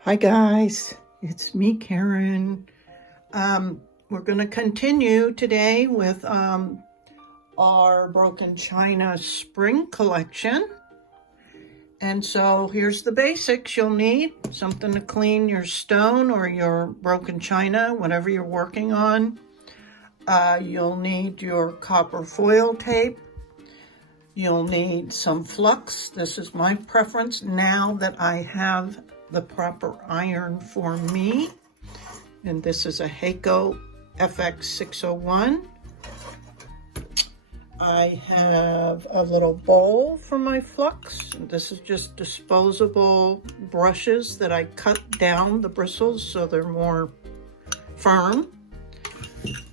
Hi guys, it's me, Karen. We're going to continue today with our broken china spring collection. And so here's the basics you'll need. Something to clean your stone or your broken china, whatever you're working on. You'll need your copper foil tape. You'll need some flux. This is my preference now that I have the proper iron for me. And this is a Agate FX601. I have a little bowl for my flux. This is just disposable brushes that I cut down the bristles so they're more firm.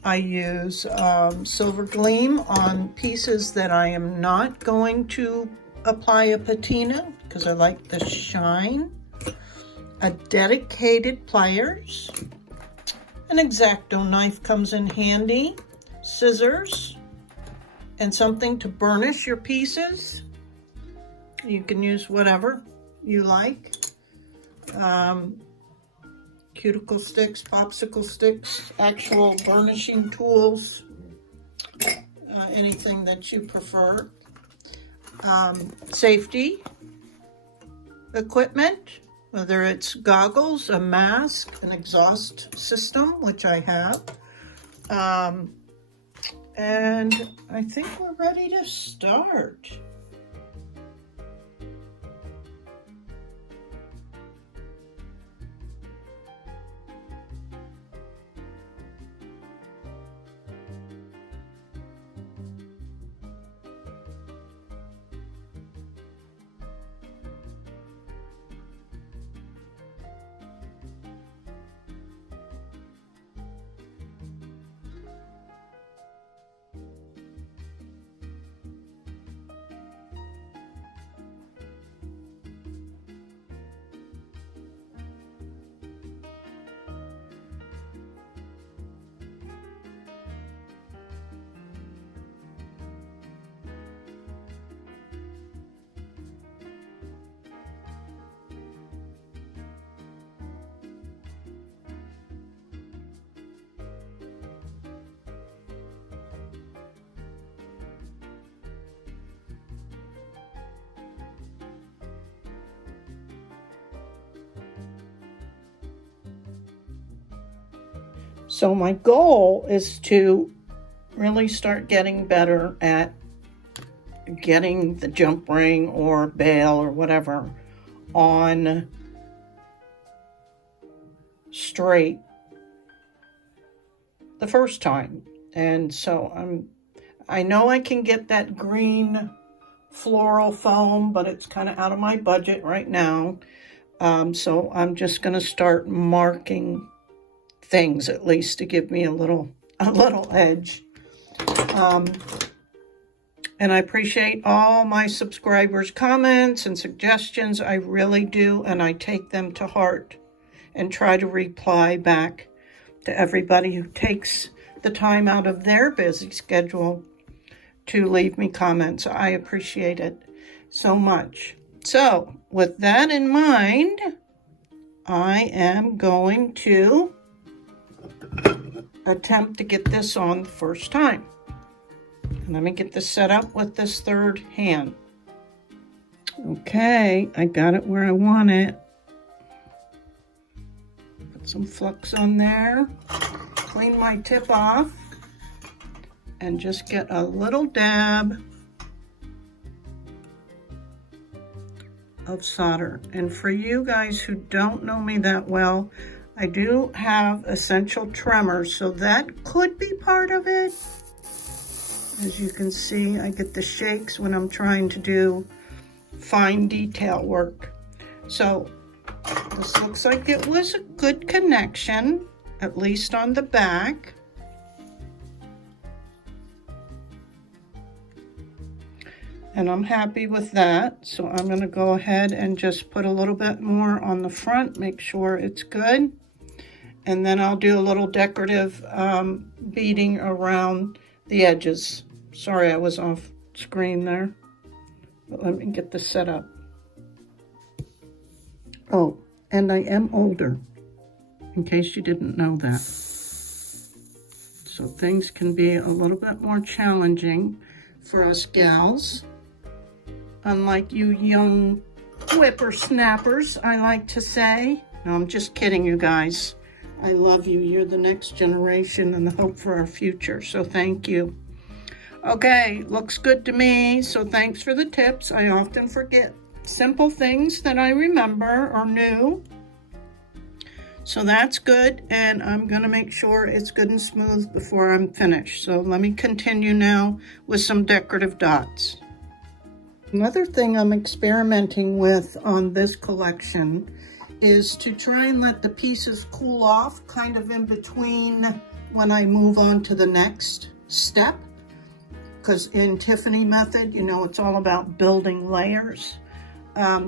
I use Silvergleem on pieces that I am not going to apply a patina because I like the shine. A dedicated pliers. An X-Acto knife comes in handy. Scissors. And something to burnish your pieces. You can use whatever you like. Cuticle sticks, popsicle sticks, actual burnishing tools, anything that you prefer. Safety equipment, whether it's goggles, a mask, an exhaust system, which I have. And I think we're ready to start. So my goal is to really start getting better at getting the jump ring or bail or whatever on straight the first time. And so I know I can get that green floral foam, but it's kind of out of my budget right now. So I'm just going to start marking things at least to give me a little edge. And I appreciate all my subscribers' comments and suggestions. I really do, and I take them to heart and try to reply back to everybody who takes the time out of their busy schedule to leave me comments. I appreciate it so much. So with that in mind, I am going to attempt to get this on the first time. And let me get this set up with this third hand. Okay, I got it where I want it. Put some flux on there. Clean my tip off. And just get a little dab of solder. And for you guys who don't know me that well, I do have essential tremors, so that could be part of it. As you can see, I get the shakes when I'm trying to do fine detail work. So this looks like it was a good connection, at least on the back. And I'm happy with that. So I'm going to go ahead and just put a little bit more on the front, make sure it's good. And then I'll do a little decorative beading around the edges. Sorry, I was off screen there. But let me get this set up. Oh, and I am older, in case you didn't know that. So things can be a little bit more challenging for us gals. Unlike you young whippersnappers, I like to say. No, I'm just kidding, you guys. I love you. You're the next generation and the hope for our future, so thank you. Okay, looks good to me, so thanks for the tips. I often forget simple things that I remember or knew. So that's good, and I'm going to make sure it's good and smooth before I'm finished. So let me continue now with some decorative dots. Another thing I'm experimenting with on this collection is to try and let the pieces cool off kind of in between when I move on to the next step. Because in Tiffany method, you know, it's all about building layers.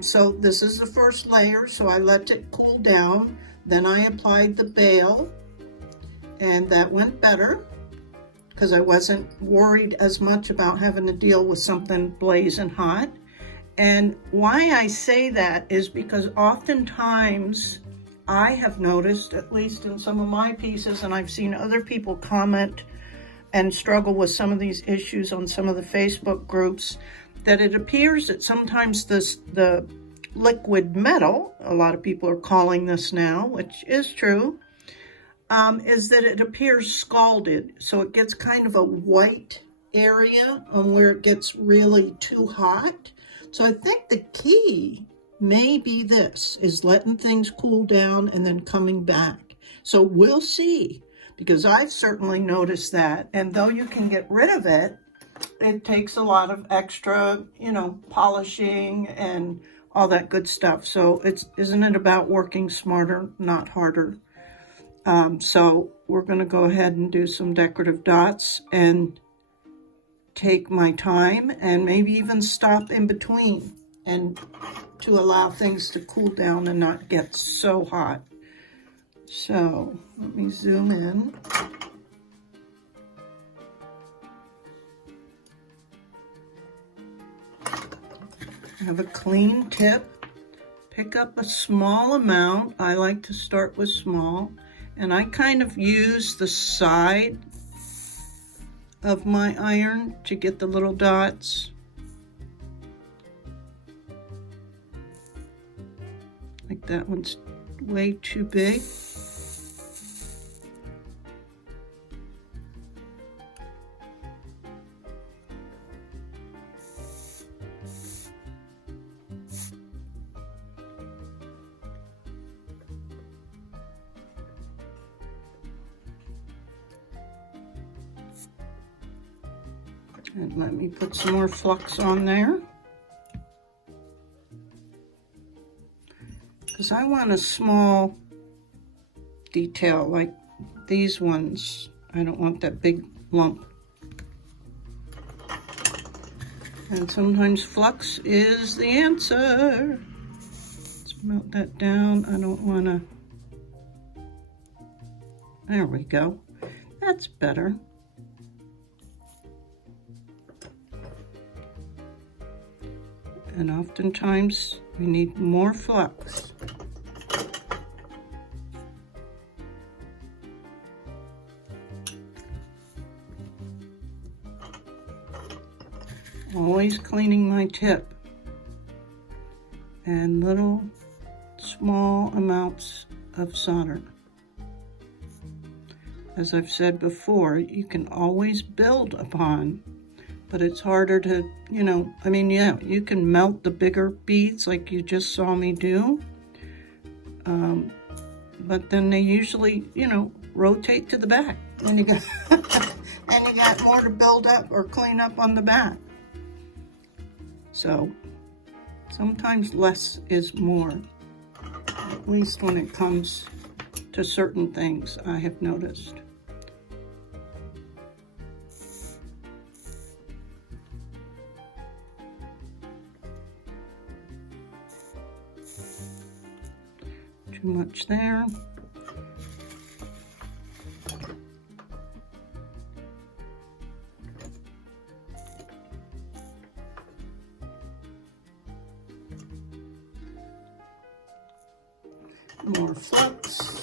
So this is the first layer, so I let it cool down. Then I applied the bail, and that went better because I wasn't worried as much about having to deal with something blazing hot. And why I say that is because oftentimes I have noticed, at least in some of my pieces, and I've seen other people comment and struggle with some of these issues on some of the Facebook groups, that it appears that sometimes the liquid metal, a lot of people are calling this now, which is true, is that it appears scalded. So it gets kind of a white area on where it gets really too hot. So I think the key may be this, is letting things cool down and then coming back. So we'll see, because I've certainly noticed that. And though you can get rid of it, it takes a lot of extra, you know, polishing and all that good stuff. So isn't it about working smarter, not harder? So we're going to go ahead and do some decorative dots and take my time and maybe even stop in between and to allow things to cool down and not get so hot. So let me zoom in. Have a clean tip. Pick up a small amount. I like to start with small, and I kind of use the side of my iron to get the little dots. Like that one's way too big. And let me put some more flux on there, because I want a small detail like these ones. I don't want that big lump. And sometimes flux is the answer. Let's melt that down. I don't want to. There we go. That's better. And oftentimes we need more flux. Always cleaning my tip. And little small amounts of solder. As I've said before, you can always build upon, but it's harder to, you know, I mean, yeah, you can melt the bigger beads like you just saw me do. But then they usually, you know, rotate to the back. And you got, and you got more to build up or clean up on the back. So sometimes less is more, at least when it comes to certain things, I have noticed. Too much there. more Flux.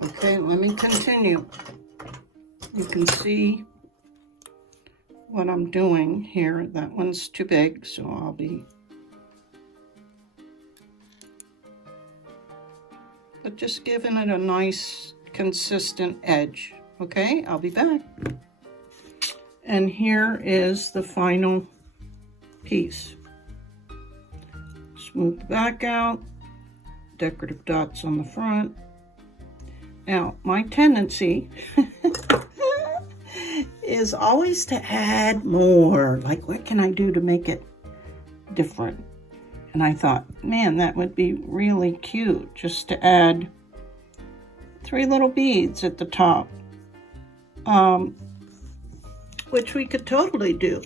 Okay, let me continue. You can see what I'm doing here. That one's too big, so I'll be... But just giving it a nice, consistent edge. Okay, I'll be back. And here is the final piece. Smooth the back out. Decorative dots on the front. Now, my tendency is always to add more. Like, what can I do to make it different? And I thought, man, that would be really cute just to add 3 little beads at the top, which we could totally do.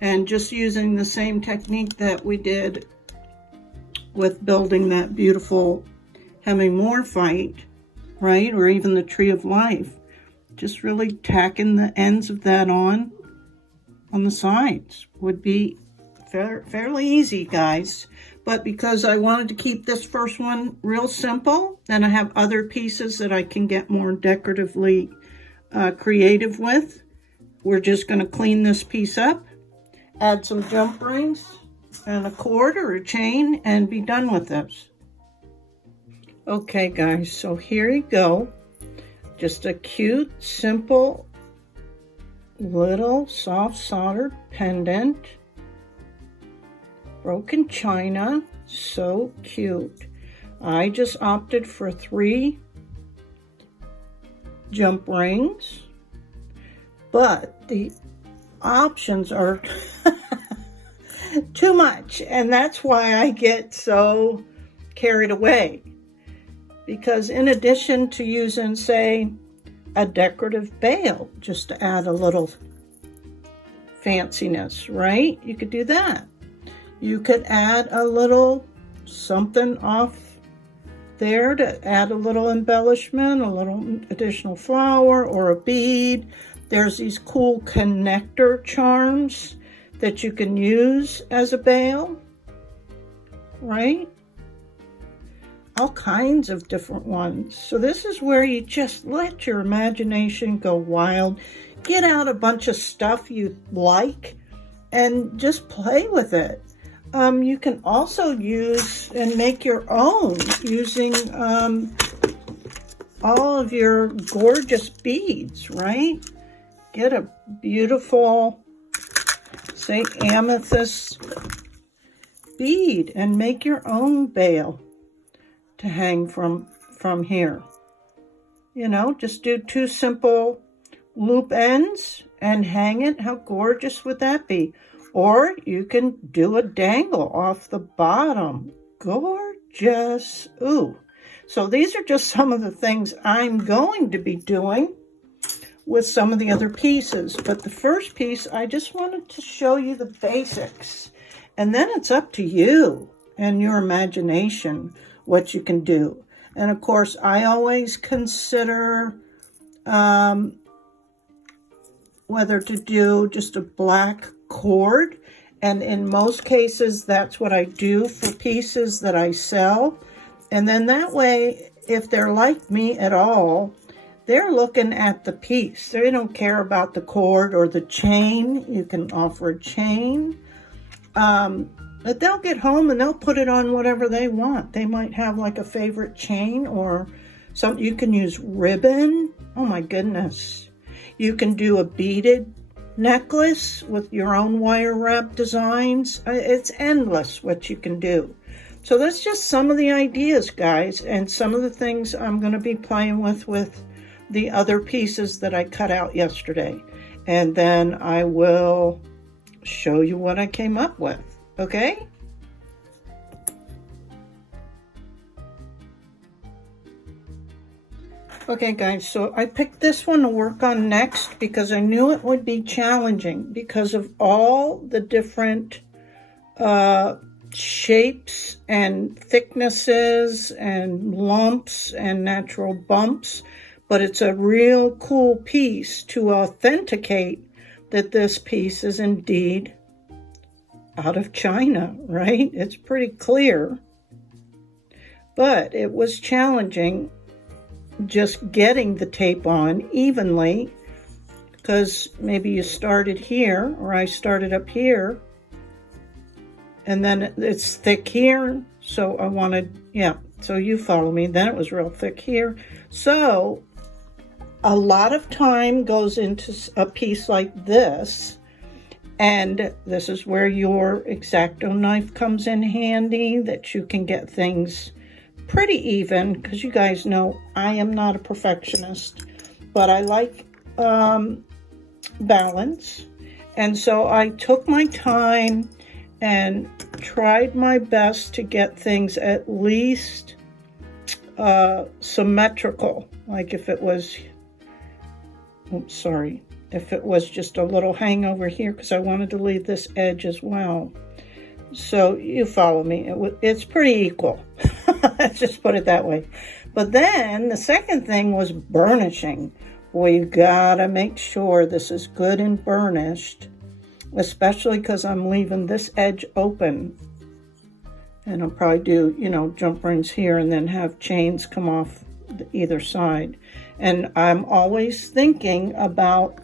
And just using the same technique that we did with building that beautiful hemimorphite, right? Or even the tree of life. Just really tacking the ends of that on the sides would be fairly easy, guys. But because I wanted to keep this first one real simple, then I have other pieces that I can get more decoratively creative with. We're just going to clean this piece up, add some jump rings and a cord or a chain, and be done with this. Okay, guys, so here you go. Just a cute, simple, little soft soldered pendant. Broken china, so cute. I just opted for 3 jump rings, but the options are too much, and that's why I get so carried away. Because in addition to using, say, a decorative bail, just to add a little fanciness, right? You could do that. You could add a little something off there to add a little embellishment, a little additional flower or a bead. There's these cool connector charms that you can use as a bail, right? All kinds of different ones. So this is where you just let your imagination go wild. Get out a bunch of stuff you like and just play with it. You can also use and make your own using all of your gorgeous beads, right? Get a beautiful, say, amethyst bead and make your own bail to hang from here. You know, just do 2 simple loop ends and hang it. How gorgeous would that be? Or you can do a dangle off the bottom. Gorgeous. Ooh. So these are just some of the things I'm going to be doing with some of the other pieces. But the first piece, I just wanted to show you the basics. And then it's up to you and your imagination what you can do. And of course, I always consider whether to do just a black cord. And in most cases, that's what I do for pieces that I sell. And then that way, if they're like me at all, they're looking at the piece. They don't care about the cord or the chain. You can offer a chain. But they'll get home and they'll put it on whatever they want. They might have like a favorite chain or something. You can use ribbon. Oh my goodness. You can do a beaded necklace with your own wire wrap designs. It's endless what you can do. So that's just some of the ideas, guys, and some of the things I'm going to be playing with the other pieces that I cut out yesterday. and then I will show you what I came up with, okay? Okay guys, so I picked this one to work on next because I knew it would be challenging because of all the different shapes and thicknesses and lumps and natural bumps, but it's a real cool piece to authenticate that this piece is indeed out of China, right? It's pretty clear, but it was challenging just getting the tape on evenly, because maybe you started here, or I started up here, and then it's thick here, so I wanted, yeah, so you follow me, then it was real thick here. So a lot of time goes into a piece like this, and this is where your X-Acto knife comes in handy, that you can get things pretty even, because you guys know I am not a perfectionist, but I like balance. And so I took my time and tried my best to get things at least symmetrical. Like if it was, oops, sorry, if it was just a little hang over here, because I wanted to leave this edge as well. So you follow me, it's pretty equal. Let's just put it that way. But then the second thing was burnishing. Boy, you gotta make sure this is good and burnished, especially because I'm leaving this edge open. And I'll probably do, you know, jump rings here and then have chains come off either side. And I'm always thinking about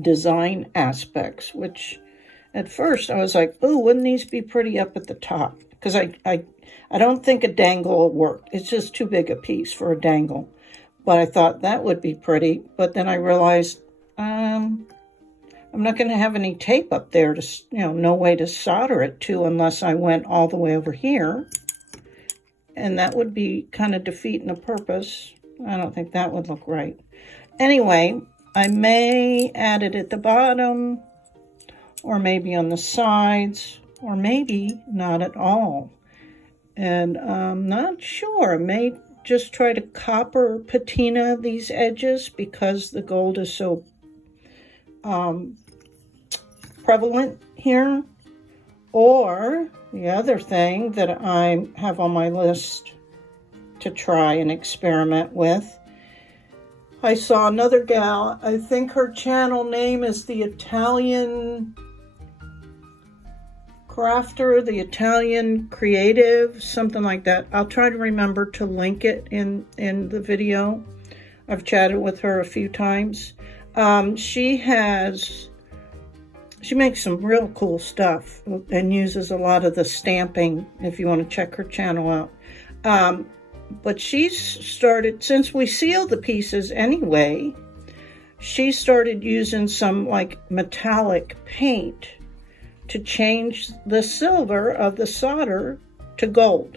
design aspects, which at first I was like, oh, wouldn't these be pretty up at the top? Because I don't think a dangle will work. It's just too big a piece for a dangle. But I thought that would be pretty. But then I realized I'm not going to have any tape up there to, you know, no way to solder it to unless I went all the way over here. And that would be kind of defeating the purpose. I don't think that would look right. Anyway, I may add it at the bottom, or maybe on the sides, or maybe not at all. And I'm not sure. I may just try to copper patina these edges because the gold is so prevalent here. Or the other thing that I have on my list to try and experiment with, I saw another gal, I think her channel name is the Italian Crafter, the Italian Creative, something like that. I'll try to remember to link it in the video. I've chatted with her a few times. She makes some real cool stuff and uses a lot of the stamping if you want to check her channel out. But she's started, since we sealed the pieces anyway, she started using some like metallic paint to change the silver of the solder to gold.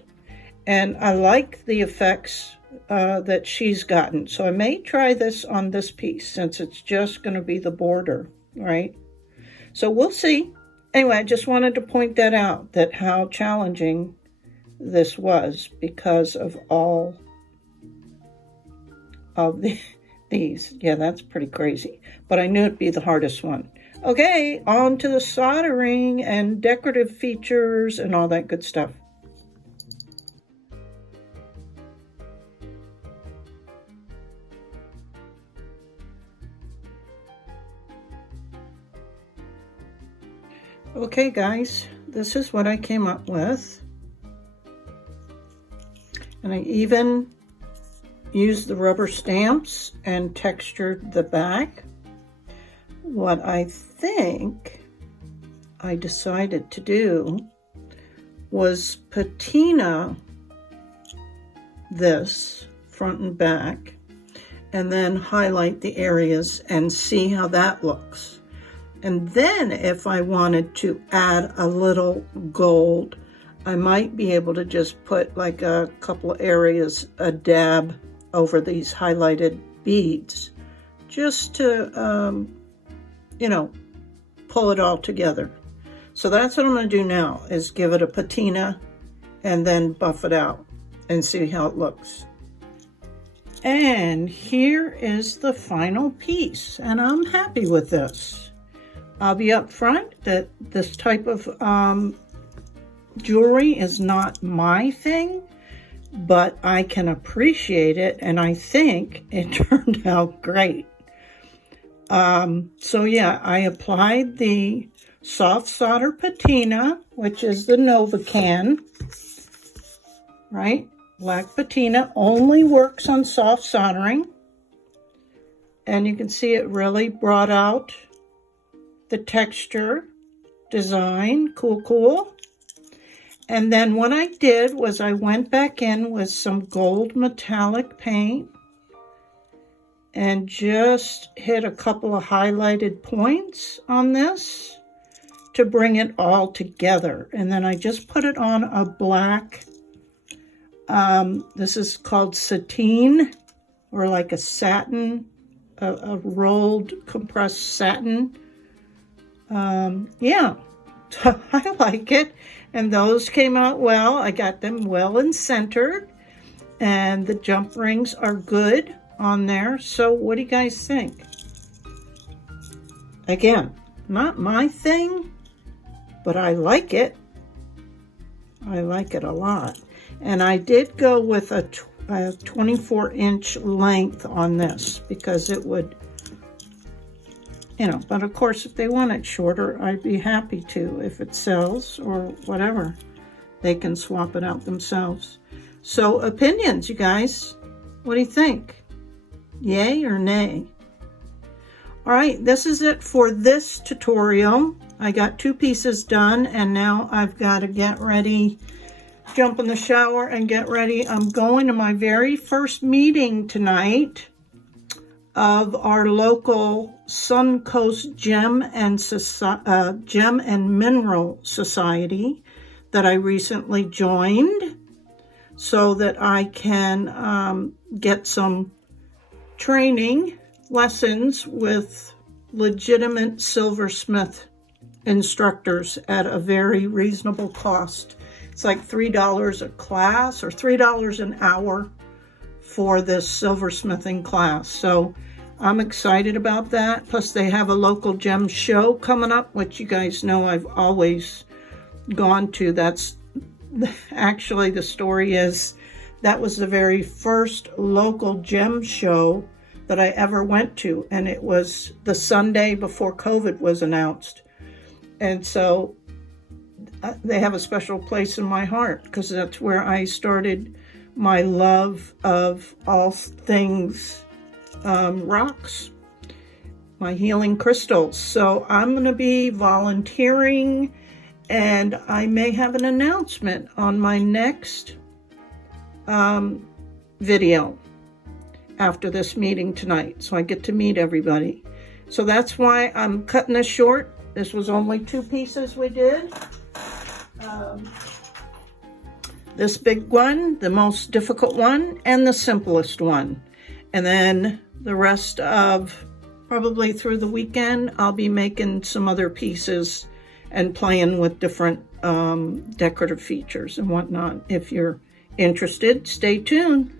And I like the effects that she's gotten. So I may try this on this piece since it's just going to be the border, right? So we'll see. Anyway, I just wanted to point that out, that how challenging this was because of all of these. Yeah, that's pretty crazy. But I knew it'd be the hardest one. Okay, on to the soldering and decorative features and all that good stuff. Okay guys, this is what I came up with. And I even used the rubber stamps and textured the back. What I think I decided to do was patina this front and back and then highlight the areas and see how that looks. And then if I wanted to add a little gold, I might be able to just put like a couple of areas, a dab over these highlighted beads, just to you know, pull it all together. So that's what I'm going to do now, is give it a patina and then buff it out and see how it looks. And here is the final piece, and I'm happy with this. I'll be up front that this type of jewelry is not my thing, but I can appreciate it, and I think it turned out great. So yeah, I applied the soft solder patina, which is the Novacan, right? Black patina only works on soft soldering. And you can see it really brought out the texture, design, cool. And then what I did was I went back in with some gold metallic paint and just hit a couple of highlighted points on this to bring it all together. And then I just put it on a black, this is called sateen, or like a satin, a rolled compressed satin. Yeah, I like it. And those came out well. I got them well and centered, and the jump rings are good on there. So what do you guys think? Again, not my thing, but I like it. I like it a lot. And I did go with a 24-inch length on this because it would, you know, but of course, if they want it shorter, I'd be happy to. If it sells or whatever, they can swap it out themselves. So opinions, you guys. What do you think? Yay or nay? All right, this is it for this tutorial. I got 2 pieces done, and now I've got to get ready, jump in the shower and get ready. I'm going to my very first meeting tonight of our local Suncoast Gem and Mineral Society that I recently joined, so that I can get some training lessons with legitimate silversmith instructors at a very reasonable cost. It's like $3 a class or $3 an hour for this silversmithing class. So I'm excited about that. Plus they have a local gem show coming up, which you guys know I've always gone to. That's actually, the story is, that was the very first local gem show that I ever went to, and it was the Sunday before COVID was announced. And so they have a special place in my heart because that's where I started my love of all things rocks, my healing crystals. So I'm going to be volunteering, and I may have an announcement on my next video after this meeting tonight, so I get to meet everybody. So that's why I'm cutting this short. This was only 2 pieces we did. This big one, the most difficult one, and the simplest one. And then the rest of, probably through the weekend, I'll be making some other pieces and playing with different decorative features and whatnot. If you're interested, stay tuned.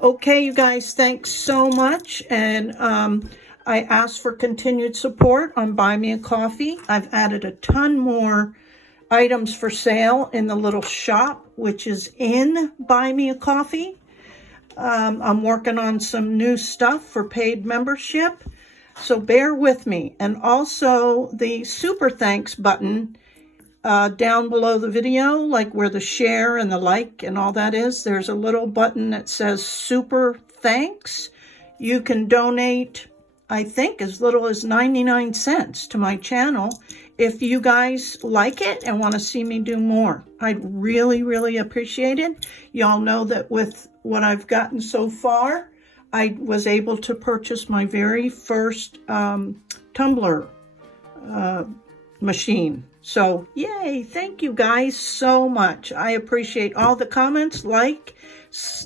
Okay, you guys, thanks so much. And I asked for continued support on Buy Me a Coffee. I've added a ton more items for sale in the little shop, which is in Buy Me a Coffee. I'm working on some new stuff for paid membership, so bear with me. And also the super thanks button down below the video, like where the share and the like and all that is, there's a little button that says super thanks. You can donate, I think, as little as 99 cents to my channel if you guys like it and want to see me do more. I'd really, really appreciate it. Y'all know that with what I've gotten so far, I was able to purchase my very first tumbler machine. So, yay, thank you guys so much. I appreciate all the comments,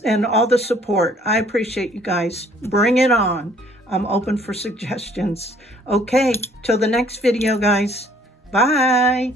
and all the support. I appreciate you guys. Bring it on. I'm open for suggestions. Okay, till the next video, guys. Bye.